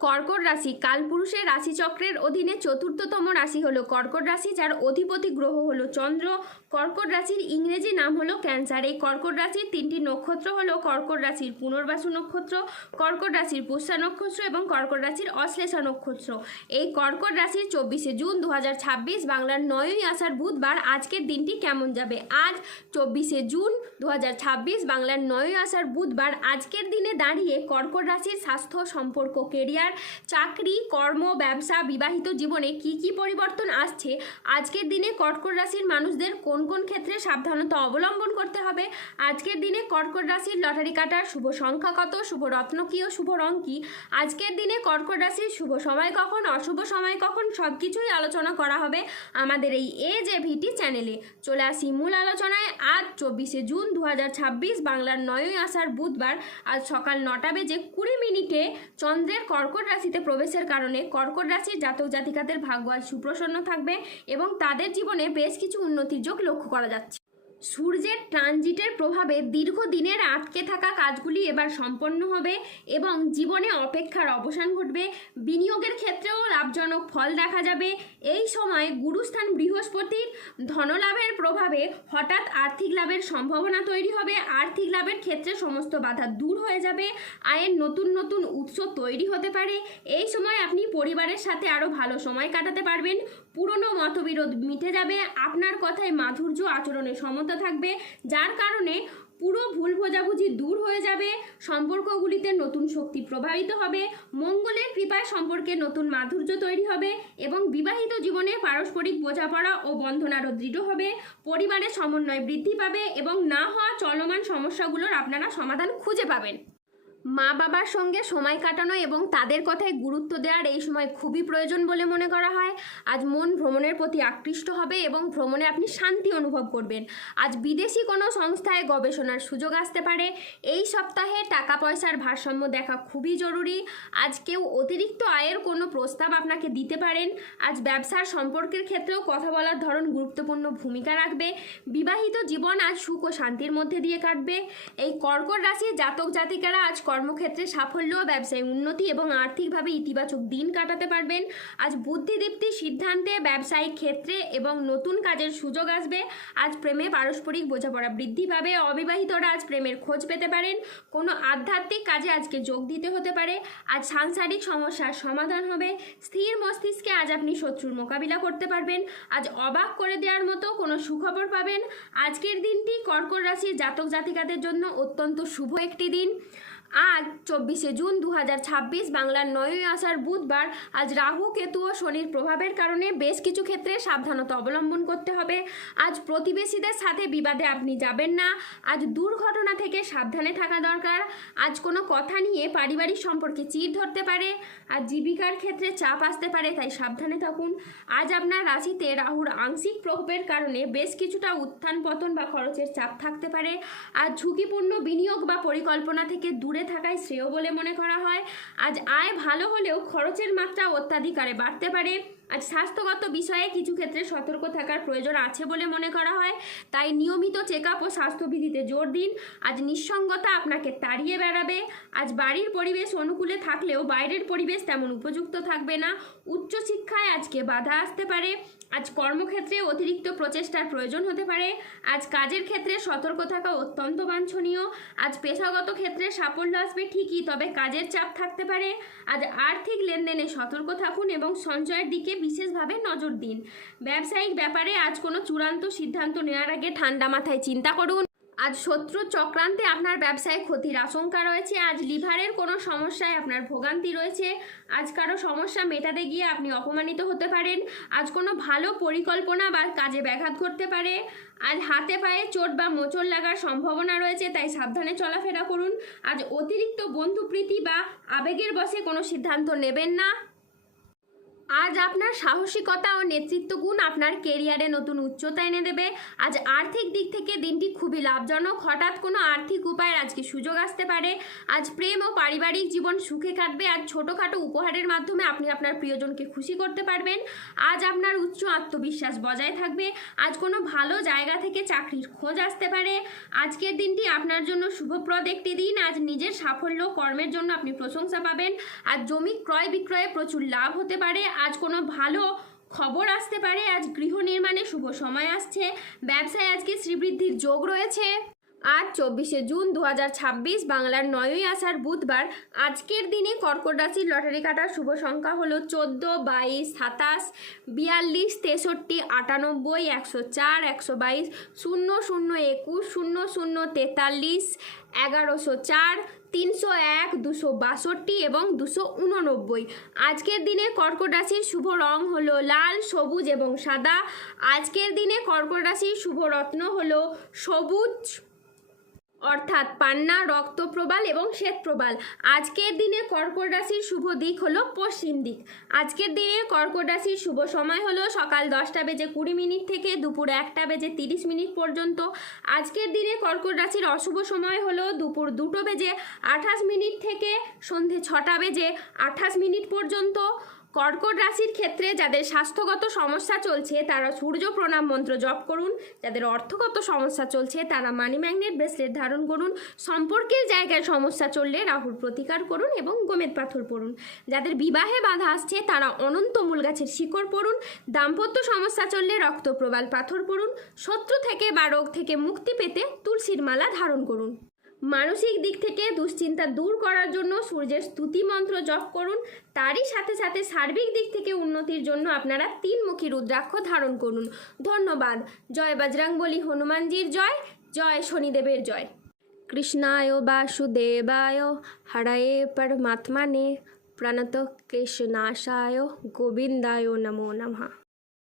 কর্কট রাশি কালপুরুষের রাশিচক্রের অধীনে চতুর্থতম রাশি হলো কর্কট রাশি, যার অধিপতি গ্রহ হলো চন্দ্র। কর্কট রাশির ইংরেজি নাম হলো ক্যান্সার। এই কর্কট রাশির তিনটি নক্ষত্র হলো কর্কট রাশির পুনর্বাসু নক্ষত্র, কর্কট রাশির পুষ্যা নক্ষত্র এবং কর্কট রাশির অশ্লেষা নক্ষত্র। এই কর্কট রাশির 24শে জুন 2026 বাংলার 9ই আষাঢ় বুধবার আজকের দিনটি কেমন যাবে। আজ 24শে জুন 2026 বাংলার 9ই আষাঢ় বুধবার আজকের দিনে দাঁড়িয়ে কর্কট রাশির স্বাস্থ্য, সম্পর্ক, কেরিয়ার, চাকরি, কর্ম, ব্যবসা, বিবাহিত জীবনে কি কি পরিবর্তন আসছে, আজকের দিনে কর্কট রাশির মানুষদের কোন কোন ক্ষেত্রে সাবধানতা অবলম্বন করতে হবে, আজকের দিনে কর্কট রাশির লটারি কাটার শুভ সংখ্যা কত, শুভ রত্ন কী ও শুভ রং কী, আজকের দিনে কর্কট রাশির শুভ সময় কখন, অশুভ সময় কখন, সব কিছুই আলোচনা করা হবে আমাদের এই AJVT চ্যানেলে। চলে আসি মূল আলোচনায়। আজ 24শে জুন 2026 বাংলার 9ই আষাঢ় বুধবার আজ সকাল 9টা বেজে 20 মিনিটে চন্দ্রের কর্কট রাশিতে প্রবেশের কারণে কর্কট রাশির জাতক জাতিকাদের ভাগ্য আজ সুপ্রসন্ন থাকবে এবং তাদের জীবনে বেশ কিছু উন্নতির যোগ লক্ষ্য করা যাচ্ছে। সূর্যের ট্রানজিটের প্রভাবে দীর্ঘদিনের আটকে থাকা কাজগুলি এবার সম্পন্ন হবে এবং জীবনে অপেক্ষার অবসান ঘটবে। বিনিয়োগের ক্ষেত্রেও লাভজনক ফল দেখা যাবে। এই সময় গুরুস্থান বৃহস্পতির ধনলাভের প্রভাবে হঠাৎ আর্থিক লাভের সম্ভাবনা তৈরি হবে। আর্থিক লাভের ক্ষেত্রে সমস্ত বাধা দূর হয়ে যাবে। আয়ের নতুন নতুন উৎস তৈরি হতে পারে। এই সময় আপনি পরিবারের সাথে আরও ভালো সময় কাটাতে পারবেন। পুরনো মতবিরোধ মিটে যাবে। আপনার কথায় মাধুর্য, আচরণে সমতা থাকবে, যার কারণে পুরো ভুল বোঝাবুঝি দূর হয়ে যাবে। সম্পর্কগুলিতে নতুন শক্তি প্রবাহিত হবে। মঙ্গলের কৃপায় সম্পর্কে নতুন মাধুর্য তৈরি হবে এবং বিবাহিত জীবনে পারস্পরিক বোঝাপড়া ও বন্ধন আরও দৃঢ় হবে। পরিবারের সমন্বয় বৃদ্ধি পাবে এবং না হওয়া চলমান সমস্যাগুলোর আপনারা সমাধান খুঁজে পাবেন। মা বাবার সঙ্গে সময় কাটানো এবং তাদের কথায় গুরুত্ব দেওয়ার এই সময় খুবই প্রয়োজন বলে মনে করা হয়। আজ মন ভ্রমণের প্রতি আকৃষ্ট হবে এবং ভ্রমণে আপনি শান্তি অনুভব করবেন। আজ বিদেশি কোনো সংস্থায় গবেষণার সুযোগ আসতে পারে। এই সপ্তাহে টাকা পয়সার ভারসাম্য দেখা খুবই জরুরি। আজ কেউ অতিরিক্ত আয়ের কোনো প্রস্তাব আপনাকে দিতে পারেন। আজ ব্যবসার সম্পর্কের ক্ষেত্রেও কথা বলার ধরন গুরুত্বপূর্ণ ভূমিকা রাখবে। বিবাহিত জীবন আজ সুখ ও শান্তির মধ্যে দিয়ে কাটবে। এই কর্কট রাশির জাতক জাতিকারা আজ কর্মক্ষেত্রে সাফল্য, ব্যবসায় উন্নতি এবং আর্থিকভাবে ইতিবাচক দিন কাটাতে পারবেন। আজ বুদ্ধিদীপ্তি সিদ্ধান্তে ব্যবসায়িক ক্ষেত্রে এবং নতুন কাজের সুযোগ আসবে। আজ প্রেমে পারস্পরিক বোঝাপড়া বৃদ্ধি পাবে। অবিবাহিতরা আজ প্রেমের খোঁজ পেতে পারেন। কোনো আধ্যাত্মিক কাজে আজকে যোগ দিতে হতে পারে। আজ সাংসারিক সমস্যার সমাধান হবে। স্থির মস্তিষ্কে আজ আপনি শত্রুর মোকাবিলা করতে পারবেন। আজ অবাক করে দেওয়ার মতো কোনো সুখবর পাবেন। আজকের দিনটি কর্কট রাশির জাতক জাতিকাদের জন্য অত্যন্ত শুভ একটি দিন। আজ 24শে জুন 2026 বাংলার 9ই আষাঢ় বুধবার আজ রাহু, কেতু ও শনির প্রভাবের কারণে বেশ কিছু ক্ষেত্রে সাবধানতা অবলম্বন করতে হবে। আজ প্রতিবেশীদের সাথে বিবাদে আপনি যাবেন না। আজ দুর্ঘটনা থেকে সাবধানে থাকা দরকার। আজ কোনো কথা নিয়ে পারিবারিক সম্পর্কে চিড় ধরতে পারে। আজ জীবিকার ক্ষেত্রে চাপ আসতে পারে, তাই সাবধানে থাকুন। আজ আপনার রাশিতে রাহুর আংশিক প্রভাবের কারণে বেশ কিছুটা উত্থান পতন বা খরচের চাপ থাকতে পারে। আজ ঝুঁকিপূর্ণ বিনিয়োগ বা পরিকল্পনা থেকে দূরে থাকাই শ্রেয় বলে মনে করা হয়। আজ আয় ভালো হলেও খরচের মাত্রা অত্যাধিক হারে বাড়তে পারে। আজ স্বাস্থ্যগত বিষয়ে কিছু ক্ষেত্রে সতর্ক থাকার প্রয়োজন আছে বলে মনে করা হয়, তাই নিয়মিত চেক আপ ও স্বাস্থ্যবিধিতে জোর দিন। আজ নিঃসঙ্গতা আপনাকে তাড়িয়ে বেড়াবে। আজ বাড়ির পরিবেশ অনুকূলে থাকলেও বাইরের পরিবেশ তেমন উপযুক্ত থাকবে না। উচ্চশিক্ষায় আজকে বাধা আসতে পারে। আজ কর্মক্ষেত্রে অতিরিক্ত প্রচেষ্টার প্রয়োজন হতে পারে। আজ কাজের ক্ষেত্রে সতর্ক থাকা অত্যন্ত বাঞ্ছনীয়। আজ পেশাগত ক্ষেত্রে সাফল্য আসবে ঠিকই, তবে কাজের চাপ থাকতে পারে। আজ আর্থিক লেনদেনে সতর্ক থাকুন এবং সঞ্চয়ের দিকে বিশেষভাবে নজর দিন। ব্যবসায়িক ব্যাপারে আজ কোনো চূড়ান্ত সিদ্ধান্ত নেওয়ার আগে ঠান্ডা মাথায় চিন্তা করুন। আজ শত্রুর চক্রান্তে আপনার ব্যবসায় ক্ষতির আশঙ্কা রয়েছে। আজ লিভারের কোনো সমস্যায় আপনার ভোগান্তি রয়েছে। আজ কারো সমস্যা মেটাতে গিয়ে আপনি অপমানিত হতে পারেন। আজ কোনো ভালো পরিকল্পনা বা কাজে ব্যাঘাত ঘটতে পারে। আজ হাতে পায়ে চোট বা মোচড় লাগার সম্ভাবনা রয়েছে, তাই সাবধানে চলাফেরা করুন। আজ অতিরিক্ত বন্ধুপ্রীতি বা আবেগের বশে কোনো সিদ্ধান্ত নেবেন না। আজ আপনার সাহসিকতা ও নেতৃত্ব গুণ আপনার কেরিয়ারে নতুন উচ্চতা এনে দেবে। আজ আর্থিক দিক থেকে দিনটি খুবই লাভজনক। হঠাৎ কোনো আর্থিক উপায়ের আজকে সুযোগ আসতে পারে। আজ প্রেম ও পারিবারিক জীবন সুখে কাটবে। আজ ছোটোখাটো উপহারের মাধ্যমে আপনি আপনার প্রিয়জনকে খুশি করতে পারবেন। আজ আপনার উচ্চ আত্মবিশ্বাস বজায় থাকবে। আজ কোনো ভালো জায়গা থেকে চাকরির খোঁজ আসতে পারে। আজকের দিনটি আপনার জন্য শুভপ্রদ একটি দিন। আজ নিজের সাফল্য কর্মের জন্য আপনি প্রশংসা পাবেন। আজ জমি ক্রয় বিক্রয়ে প্রচুর লাভ হতে পারে। আজ কোনো ভালো খবর আসতে পারে। আজ গৃহ নির্মাণে শুভ সময় আসছে। ব্যবসায় আজকে শ্রীবৃদ্ধির যোগ রয়েছে। আজ 24শে জুন 2026 বাংলার 9ই আষাঢ় বুধবার। আজকের দিনে কর্কট রাশির লটারি কাটার শুভ সংখ্যা হলো 14, 22, 27, 42, 63, 98, 104, 122, 00, 21, 00, 43, 1104, 301, 262 এবং 289। আজকের দিনে কর্কট রাশির শুভ রং হলো লাল, সবুজ এবং সাদা। আজকের দিনে কর্কট রাশির শুভ রত্ন হলো সবুজ অর্থাৎ পান্না, রক্তপ্রবাল এবং শ্বেতপ্রবাল। আজকের দিনে কর্কট রাশির শুভ দিক হলো পশ্চিম দিক। আজকের দিনে কর্কট রাশির শুভ সময় হলো সকাল 10:20 থেকে দুপুর 1:30 পর্যন্ত। আজকের দিনে কর্কট রাশির অশুভ সময় হলো দুপুর 2:28 থেকে সন্ধে 6:28 পর্যন্ত। কর্কট রাশির ক্ষেত্রে যাদের স্বাস্থ্যগত সমস্যা চলছে তারা সূর্য প্রণাম মন্ত্র জপ করুন। যাদের অর্থগত সমস্যা চলছে তারা মানি ম্যাগনেট ব্রেসলেট ধারণ করুন। সম্পর্কের জায়গায় সমস্যা চললে রাহুর প্রতিকার করুন এবং গোমেদ পাথর পড়ুন। যাদের বিবাহে বাধা আসছে তারা অনন্ত মূল গাছের শিকড় পড়ুন। দাম্পত্য সমস্যা চললে রক্তপ্রবাল পাথর পড়ুন। শত্রু থেকে বা রোগ থেকে মুক্তি পেতে তুলসীর মালা ধারণ করুন। মানসিক দিক থেকে দুশ্চিন্তা দূর করার জন্য সূর্যের স্তুতি মন্ত্র জপ করুন। তারই সাথে সাথে সার্বিক দিক থেকে উন্নতির জন্য আপনারা 3মুখী রুদ্রাক্ষ ধারণ করুন। ধন্যবাদ। জয় বজরংবলী হনুমানজির জয়। জয় শনিদেবের জয়। কৃষ্ণায় বাসুদেবায় হরয়ে পরমাত্মনে প্রণত ক্লেশনাশায় গোবিন্দায় নমো নমঃ।